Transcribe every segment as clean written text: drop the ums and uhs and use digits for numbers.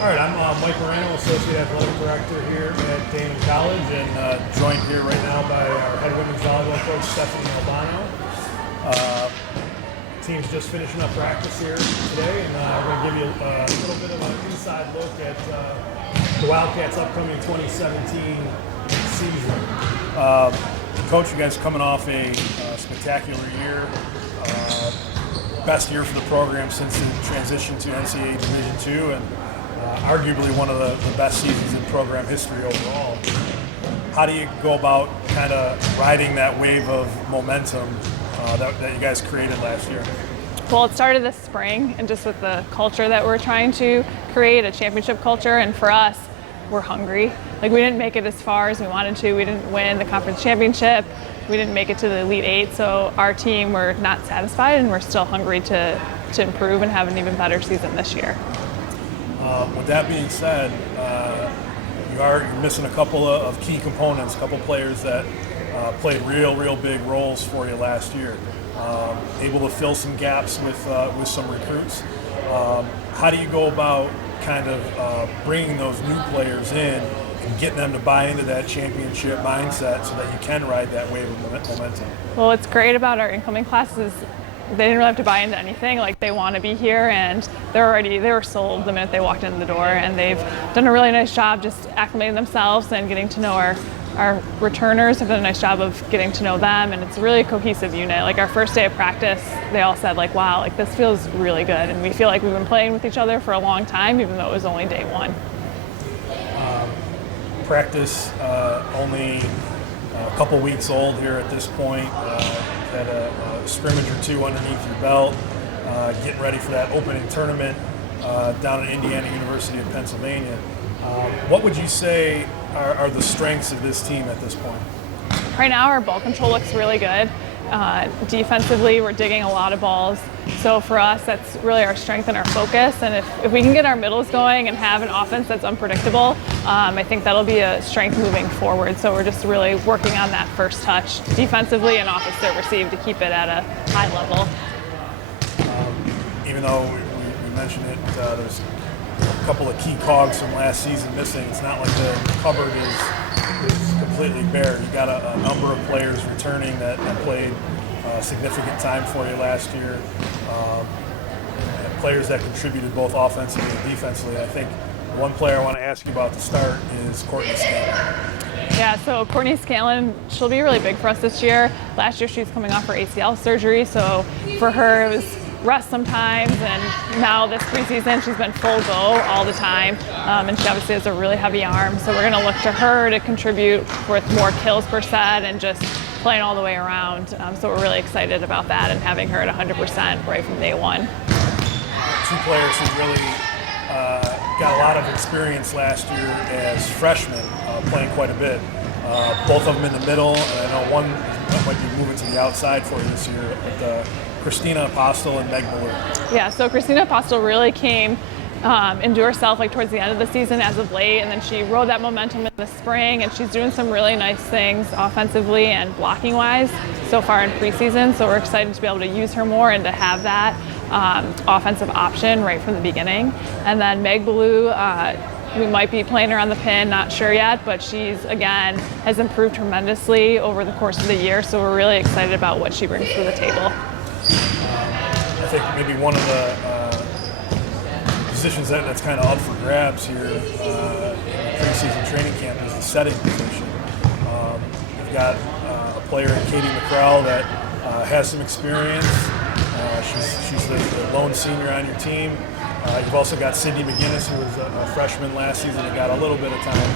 All right, I'm Mike Moreno, Associate Athletic Director here at Damon College, and joined here right now by our head women's volleyball coach, Stephanie Albano. Team's just finishing up practice here today, and we're going to give you a little bit of an inside look at the Wildcats' upcoming 2017 season. Coach, you guys are coming off a spectacular year. Best year for the program since the transition to NCAA Division II, and arguably one of the best seasons in program history overall. How do you go about kind of riding that wave of momentum that you guys created last year? Well, it started this spring, and just with the culture that we're trying to create, a championship culture, and for us, we're hungry. Like, we didn't make it as far as we wanted to. We didn't win the conference championship. We didn't make it to the Elite Eight, so our team, we're not satisfied, and we're still hungry to improve and have an even better season this year. With that being said, you're missing a couple of key components, a couple players that played real big roles for you last year. Able to fill some gaps with some recruits. How do you go about kind of bringing those new players in and getting them to buy into that championship mindset so that you can ride that wave of momentum? Well, what's great about our incoming class is they didn't really have to buy into anything. Like, they want to be here, and they were sold the minute they walked in the door, and they've done a really nice job just acclimating themselves and getting to know our returners. Have done a nice job of getting to know them, and it's a really cohesive unit. Like, our first day of practice, they all said, like, wow, like, this feels really good, and we feel like we've been playing with each other for a long time, even though it was only day one. Practice only a couple weeks old here at this point. Had a scrimmage or two underneath your belt, getting ready for that opening tournament down at Indiana University of Pennsylvania. What would you say are the strengths of this team at this point? Right now, our ball control looks really good. Defensively, we're digging a lot of balls. So for us, that's really our strength and our focus. And if we can get our middles going and have an offense that's unpredictable, I think that'll be a strength moving forward. So we're just really working on that first touch defensively and off of serve receive to keep it at a high level. Even though we mentioned it, there's a couple of key cogs from last season missing. It's not like the cupboard is completely bare. You got a number of players returning that played significant time for you last year. And players that contributed both offensively and defensively. I think one player I want to ask you about to start is Courtney Scanlon. Yeah, so Courtney Scanlon, she'll be really big for us this year. Last year she was coming off her ACL surgery, so for her it was rest sometimes, and now this preseason she's been full go all the time, and she obviously has a really heavy arm, so we're going to look to her to contribute with more kills per set and just playing all the way around. So we're really excited about that and having her at 100% right from day one. Two players who really got a lot of experience last year as freshmen, playing quite a bit. Both of them in the middle, and I know one might be moving to the outside for you this year, but Christina Apostle and Meg Ballou. Yeah, so Christina Apostle really came into herself like towards the end of the season as of late, and then she rode that momentum in the spring, and she's doing some really nice things offensively and blocking wise so far in preseason. So we're excited to be able to use her more and to have that offensive option right from the beginning. And then Meg Ballou, we might be playing her on the pin, not sure yet, but she's, again, has improved tremendously over the course of the year, so we're really excited about what she brings to the table. I think maybe one of the positions that's kind of up for grabs here in the preseason training camp is the setting position. You've got a player in Katie McCrell that has some experience. She's the lone senior on your team. You've also got Sydney McGinnis, who was a freshman last season and got a little bit of time.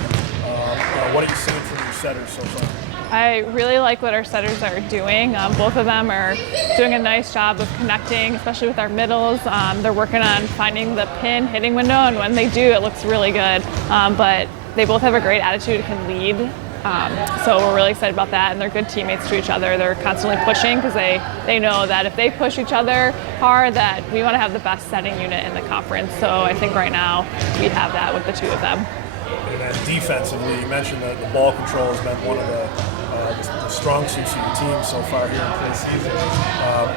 What are you seeing from your setters so far? I really like what our setters are doing. Both of them are doing a nice job of connecting, especially with our middles. They're working on finding the pin hitting window, and when they do, it looks really good. But they both have a great attitude and can lead. So we're really excited about that, and they're good teammates to each other. They're constantly pushing because they know that if they push each other hard, that we want to have the best setting unit in the conference. So I think right now we have that with the two of them. And then defensively, you mentioned that the ball control has been one of the the strong suits of the team so far here in preseason.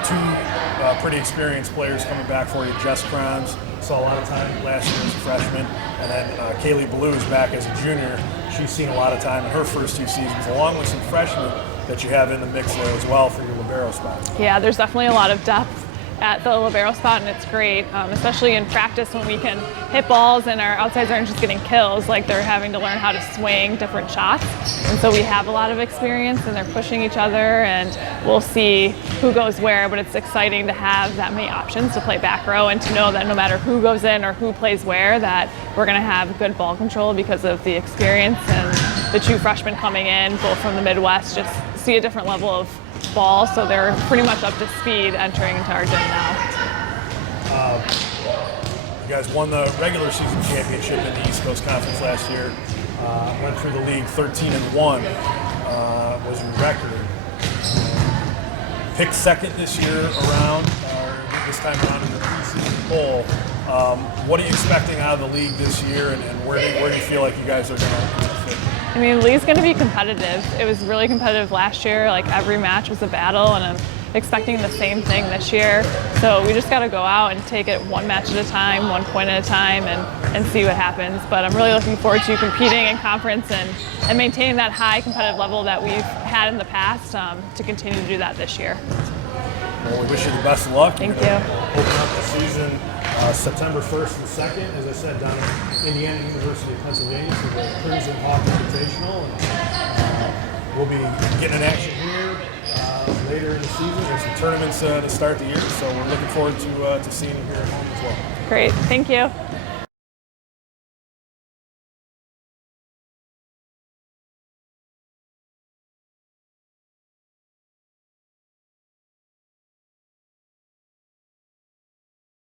Two pretty experienced players coming back for you. Jess Kranz saw a lot of time last year as a freshman, and then Kaylee Ballou is back as a junior. She's seen a lot of time in her first 2 seasons, along with some freshmen that you have in the mix there as well for your libero spot. Yeah, there's definitely a lot of depth at the libero spot, and it's great, especially in practice when we can hit balls and our outsides aren't just getting kills, like they're having to learn how to swing different shots. And so we have a lot of experience, and they're pushing each other, and we'll see who goes where, but it's exciting to have that many options to play back row and to know that no matter who goes in or who plays where, that we're going to have good ball control because of the experience, and the 2 freshmen coming in, both from the Midwest, just see a different level of ball, so they're pretty much up to speed entering into our gym now. You guys won the regular season championship in the East Coast Conference last year. Went through the league 13-1 was your record. Picked second this year around, this time around in the preseason poll. What are you expecting out of the league this year, and where do you feel like you guys are going to fit? I mean, the league's going to be competitive. It was really competitive last year. Like, every match was a battle, and I'm expecting the same thing this year. So we just got to go out and take it one match at a time, 1 point at a time, and see what happens. But I'm really looking forward to competing in conference and maintaining that high competitive level that we've had in the past, to continue to do that this year. Well, we wish you the best of luck. Thank you. Open up the season September 1st and 2nd, as I said, down at Indiana University of Pennsylvania for the Crimson Hawk Invitational. And, we'll be getting in action here later in the season. There's some tournaments to start the year, so we're looking forward to seeing you here at home as well. Great. Thank you.